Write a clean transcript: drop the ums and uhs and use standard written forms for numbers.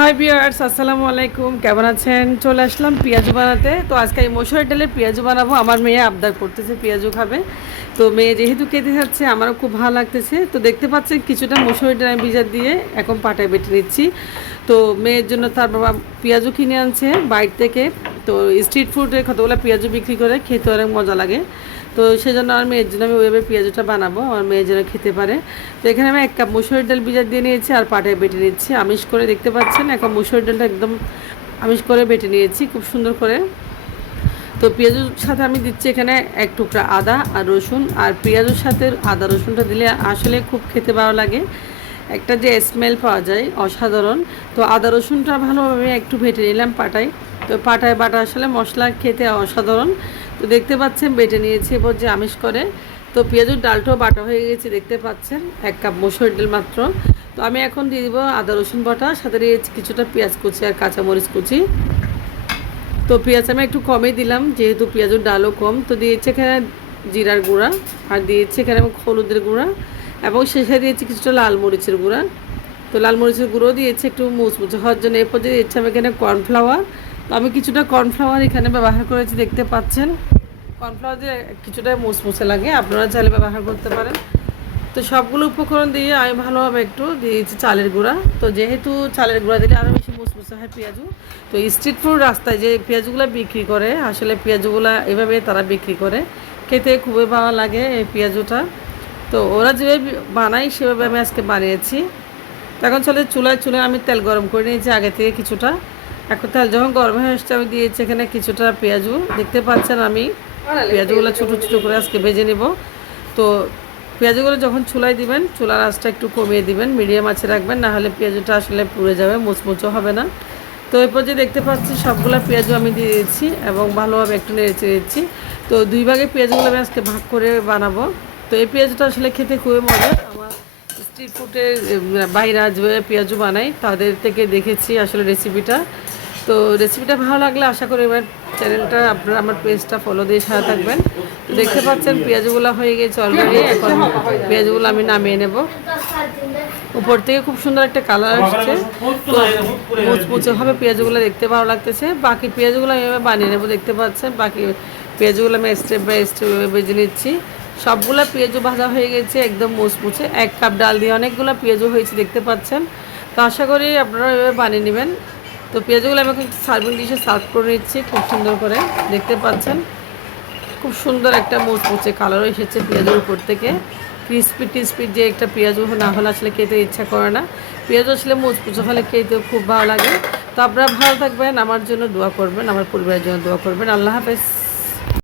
Hi viewers, আসসালামু আলাইকুম। কেমন আছেন? চলে আসলাম পেঁয়াজু বানাতে। তো আজকে এই মসুরের ডালের পেঁয়াজু বানাবো। আমার মেয়ে আবদার করতেছে পেঁয়াজু খাবে। তো মেয়ে যেহেতু খেতে যাচ্ছে, আমারও খুব ভালো লাগতেছে। তো দেখতে পাচ্ছেন কিছুটা মসুরের ডাল ভিজা দিয়ে এখন পাটায় বেটে নিচ্ছি। তো মেয়ের জন্য তার বাবা পেঁয়াজু কিনে আনছে বাইরে থেকে। তো স্ট্রিট ফুডে কতগুলো পেঁয়াজু বিক্রি করে, খেতে অনেক মজা লাগে। তো সেজন্য আমার মেয়ের জন্য আমি ওইভাবে পেঁয়াজুটা বানাবো, আমার মেয়ের জন্য খেতে পারে। তো এখানে আমি 1 কাপ মসুরের ডাল ভিজা দিয়ে নিয়েছি আর পাটায় বেটে নিচ্ছি আমিষ করে। দেখতে পাচ্ছেন এখন মসুরের ডালটা একদম আমিষ করে বেটে নিয়েছি খুব সুন্দর করে। তো পেঁয়াজুর সাথে আমি দিচ্ছি এখানে 1 টুকরা আদা আর রসুন। আর পেঁয়াজুর সাথে আদা রসুনটা দিলে আসলে খুব খেতে ভালো লাগে, একটা যে স্মেল পাওয়া যায় অসাধারণ। তো আদা রসুনটা ভালোভাবে একটু ভেটে নিলাম পাটায়। তো পাটায় বাটা আসলে মশলা খেতে অসাধারণ। তো দেখতে পাচ্ছেন বেটে নিয়েছি এবার যে আমিষ করে। তো পেঁয়াজুর ডালটাও বাটা হয়ে গেছে, দেখতে পাচ্ছেন 1 কাপ মসুর ডাল মাত্র। তো আমি এখন দিয়ে দিব আদা রসুন বাটা, সাথে দিয়েছি কিছুটা পেঁয়াজ কুচি আর কাঁচামরিচ কুচি। তো পেঁয়াজ আমি একটু কমই দিলাম যেহেতু পেঁয়াজুর ডালও কম। তো দিয়েছি এখানে জিরার গুঁড়া, আর দিয়েছি এখানে হলুদের গুঁড়া, এবং শেষে দিয়েছি কিছুটা লাল মরিচের গুঁড়া। তো লাল মরিচের গুঁড়ো দিয়েছি একটু মুচমুচে হওয়ার জন্য। এরপর দিয়ে দিচ্ছি আমি এখানে কর্নফ্লাওয়ার। তো আমি কিছুটা কর্নফ্লাওয়ার এখানে ব্যবহার করেছি, দেখতে পাচ্ছেন। কর্নফ্লাওয়ার দিয়ে কিছুটা মুচমুচে লাগে, আপনারা চাইলে ব্যবহার করতে পারেন। তো সবগুলো উপকরণ দিয়ে আমি ভালোভাবে একটু দিয়েছি চালের গুঁড়া। তো যেহেতু চালের গুঁড়া দিলে আরও বেশি মুচমুচে হয় পেঁয়াজু। তো স্ট্রিট ফুড রাস্তায় যে পেঁয়াজুগুলো বিক্রি করে, আসলে পেঁয়াজুগুলো এভাবে তারা বিক্রি করে, খেতে খুবই ভালো লাগে এই পেঁয়াজুটা। তো ওরা যেভাবে বানায় সেভাবে আমি আজকে বানিয়েছি। তো এখন চুলায় আমি তেল গরম করে নিয়েছি আগে থেকে কিছুটা। এখন তেল যখন গরম হয়ে আসছে আমি দিয়েছি এখানে কিছুটা পেঁয়াজু। দেখতে পাচ্ছেন আমি পেঁয়াজুগুলো ছোটো ছোটো করে আজকে ভেজে নেব। তো পেঁয়াজগুলো যখন চুলায় দিবেন, চুলার আঁচটা একটু কমিয়ে দিবেন, মিডিয়াম আঁচে রাখবেন, না হলে পেঁয়াজটা আসলে পুড়ে যাবে, মুচমুচো হবে না। তো এরপর যে দেখতে পাচ্ছি সবগুলো পেঁয়াজও আমি দিয়ে দিচ্ছি এবং ভালোভাবে একটু নেড়ে চেড়ে দিচ্ছি। তো 2 ভাগে পেঁয়াজগুলো আমি আজকে ভাগ করে বানাবো। তো এই পেঁয়াজটা আসলে খেতে খুবই মজা। আমার স্ট্রিট ফুডের বাইরে যেভাবে পেঁয়াজু বানাই তাদের থেকে দেখেছি আসলে রেসিপিটা। তো রেসিপিটা ভালো লাগলে আশা করি এবার চ্যানেলটা আপনারা আমার পেজটা ফলো দিয়ে সাথে থাকবেন। তো দেখতে পাচ্ছেন পেঁয়াজগুলো হয়ে গেছে অলরেডি। এখন পেঁয়াজগুলো আমি নামিয়ে নেব। উপর থেকে খুব সুন্দর একটা কালার আসছে, তো মুচমুচে হবে পেঁয়াজগুলো, দেখতে ভালো লাগতেছে। বাকি পেঁয়াজগুলো আমি এভাবে বানিয়ে নেবো, দেখতে পাচ্ছেন। বাকি পেঁয়াজগুলো আমি স্টেপ বাই স্টেপ ভেজে নিচ্ছি। সবগুলো পেঁয়াজু ভাজা হয়ে গেছে একদম মুচমুচে। 1 কাপ ডাল দিয়ে অনেকগুলো পেঁয়াজু হয়েছে, দেখতে পাচ্ছেন। তো আশা করি আপনারা এভাবে বানিয়ে নেবেন। তো পেঁয়াজগুলো আমি এখন সার্ভিং ডিশে সার্ভ করে নিচ্ছি খুব সুন্দর করে, দেখতে পাচ্ছেন। খুব সুন্দর একটা মুচমুচে কালারও এসেছে পেঁয়াজের উপর থেকে। ক্রিস্পি টিস্পি যে একটা পেঁয়াজু না হলে আসলে খেতে ইচ্ছা করে না। পেঁয়াজ আসলে মুচমুচে হলে খেতেও খুব ভালো লাগে। তো আপনারা ভালো থাকবেন, আমার জন্য দোয়া করবেন, আমার পরিবারের জন্য দোয়া করবেন। আল্লাহ হাফেজ।